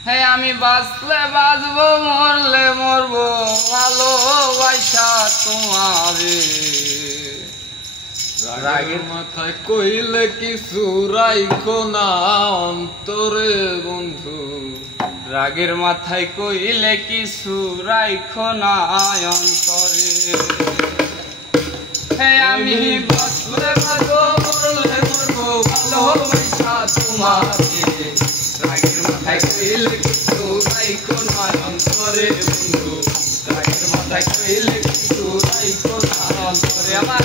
হে আমি বাঁচলে বাঁচবো মরলে মরবো ভালোবাসা তোমারে রাগের মাথায় কইলে কিছু রাইখো না অন্তরে বন্ধু রাগের মাথায় কইলে কিছু রাইখো না অন্তরে হে আমি বাঁচলে বাঁচবো মরলে মরবো ভালোবাসা তোমারে রাগের মাথায় কইলে কিছু রাইখো না অন্তরে বন্ধু রাগের মাথায় কইলে কিছু রাইখো না অন্তরে আমার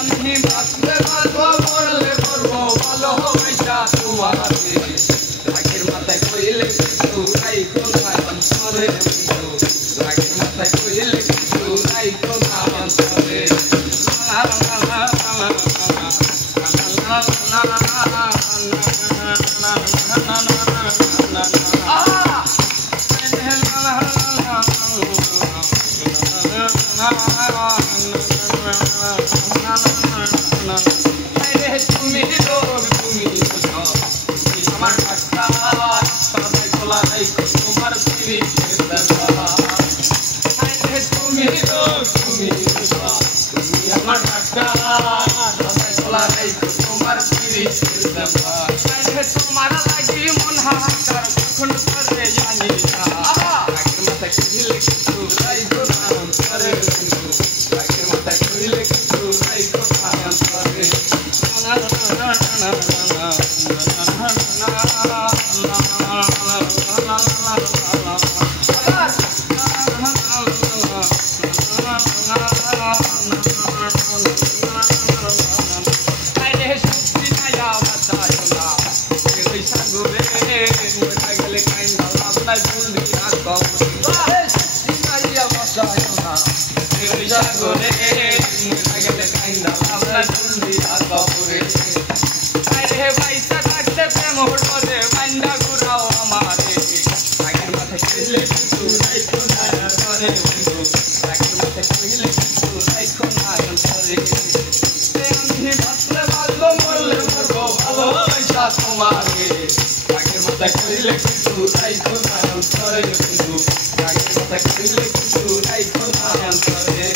আমি বাঁচলে বাঁচবো মরলে মরবো ভালোবাসা তোমারে রাগের মাথায় কইলে কিছু রাইখো না অন্তরে বন্ধু রাগের মাথায় কইলে কিছু রাইখো না অন্তরে তুমি আমার সবাই তোলা তোমার তুমি আমার সবাই তোলা তোমার তোমার লাগি মন হাহাকার কখন করে জানি না মাথা কইলে কিছু রাইখো না অন্তরে মাথা কইলে কিছু রাইখো না অন্তরে তোমারে রাগের মাথায় কইলে কিছু রাইখো না অন্তরে বন্ধু রাগের মাথায় কইলে কিছু রাইখো না অন্তরে